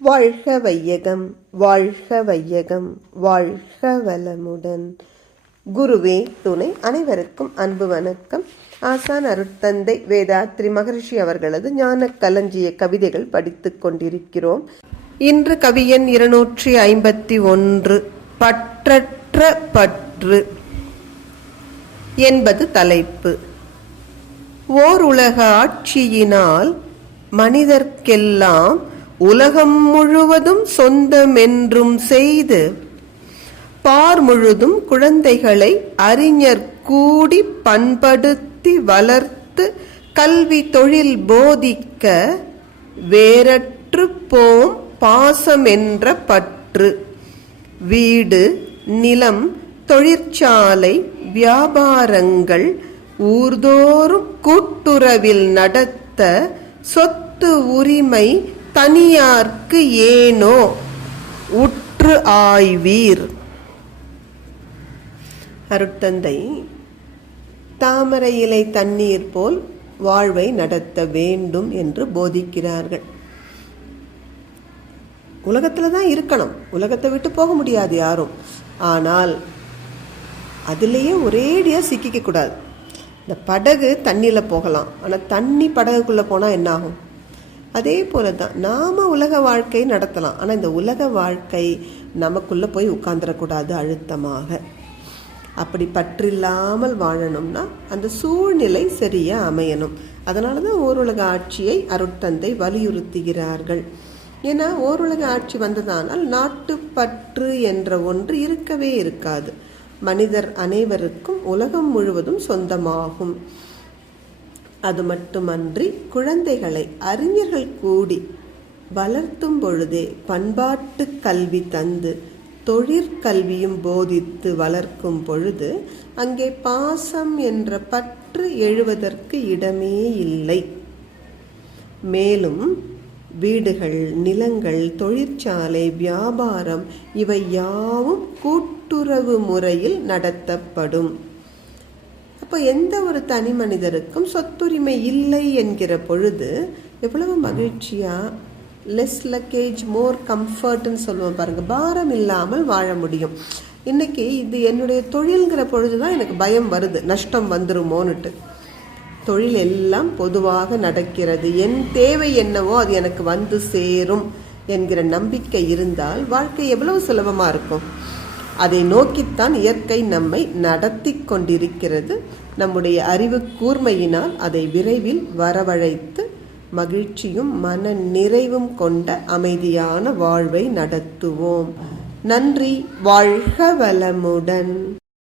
வாழ்க வையகம், வாழ்க வையகம், வாழ்க வளமுடன். குருவே துணை. அனைவருக்கும் அன்பு வணக்கம். ஆசான் அருட்தந்தை வேதாத்ரி மகரிஷி அவர்களது ஞான களஞ்சிய கவிதைகள் படித்துக் கொண்டிருக்கிறோம். இன்று கவியன் 251 பற்றற்ற பற்று என்பது தலைப்பு. ஓர் உலக ஆட்சியினால் மனிதர்க்கெல்லாம் உலகம் முழுவதும் சொந்தமென்றும் செய்து பார் முழுதும் குழந்தைகளை அறிஞர் கூடி பண்படுத்தி வளர்த்து கல்வி தொழில் போதிக்க வேறற்று போம் பாசம் என்ற பற்று. வீடு, நிலம், தொழிற்சாலை, வியாபாரங்கள் ஊர்தோறும் கூட்டுறவில் நடத்த சொத்து உரிமை தனியார்க்கு ஏனோ உற்று ஆய்வீர். அருட்தந்தை தாமரை இலை தண்ணீர் போல் வாழ்வை நடத்த வேண்டும் என்று போதிக்கிறார்கள். உலகத்துல தான் இருக்கணும், உலகத்தை விட்டு போக முடியாது யாரும். ஆனால் அதுலேயே ஒரேடியா சிக்கிக்க கூடாது. இந்த படகு தண்ணியில போகலாம், ஆனால் தண்ணி படகுக்குள்ள போனா என்ன ஆகும்? அதே போல தான் நாம உலக வாழ்க்கை நடத்தலாம், ஆனால் இந்த உலக வாழ்க்கை நமக்குள்ள போய் உட்கார்ந்துடக்கூடாது அழுத்தமாக. அப்படி பற்றில்லாமல் வாழணும்னா அந்த சூழ்நிலை சரியா அமையணும். அதனால தான் ஓருலக ஆட்சியை அருட்தந்தை வலியுறுத்துகிறார்கள். ஏன்னா ஓருலக ஆட்சி வந்ததானால் நாட்டுப்பற்று என்ற ஒன்று இருக்கவே இருக்காது. மனிதர் அனைவருக்கும் உலகம் முழுவதும் சொந்தமாகும். அது மட்டுமன்றி குழந்தைகளை அறிஞர்கள் கூடி வளர்த்தும் பொழுதே பண்பாட்டு கல்வி தந்து தொழிற்கல்வியும் போதித்து வளர்க்கும் பொழுது அங்கே பாசம் என்ற பற்று எழுவதற்கு இடமே இல்லை. மேலும் வீடுகள், நிலங்கள், தொழிற்சாலை, வியாபாரம் இவை யாவும் கூட்டுறவு முறையில் நடத்தப்படும். அப்போ எந்த ஒரு தனி மனிதருக்கும் சொத்துரிமை இல்லை என்கிற பொழுது எவ்வளவு மகிழ்ச்சியா லெஸ் லக்கேஜ் மோர் கம்ஃபர்ட்னு சொல்லுவோம் பாருங்க, பாரம் இல்லாமல் வாழ முடியும். இன்னைக்கு இது என்னுடைய தொழில்ங்கிற பொழுதுதான் எனக்கு பயம் வருது, நஷ்டம் வந்துருமோன்னுட்டு. தொழில் எல்லாம் பொதுவாக நடக்கிறது, என் தேவை என்னவோ அது எனக்கு வந்து சேரும் என்கிற நம்பிக்கை இருந்தால் வாழ்க்கை எவ்வளவு சுலபமா இருக்கும். அதை நோக்கித்தான் இயற்கை நம்மை நடத்தி கொண்டிருக்கிறது. நம்முடைய அறிவு கூர்மையினால் அதை விரைவில் வரவழைத்து மகிழ்ச்சியும் மன நிறைவும் கொண்ட அமைதியான வாழ்வை நடத்துவோம். நன்றி. வாழ்க வளமுடன்.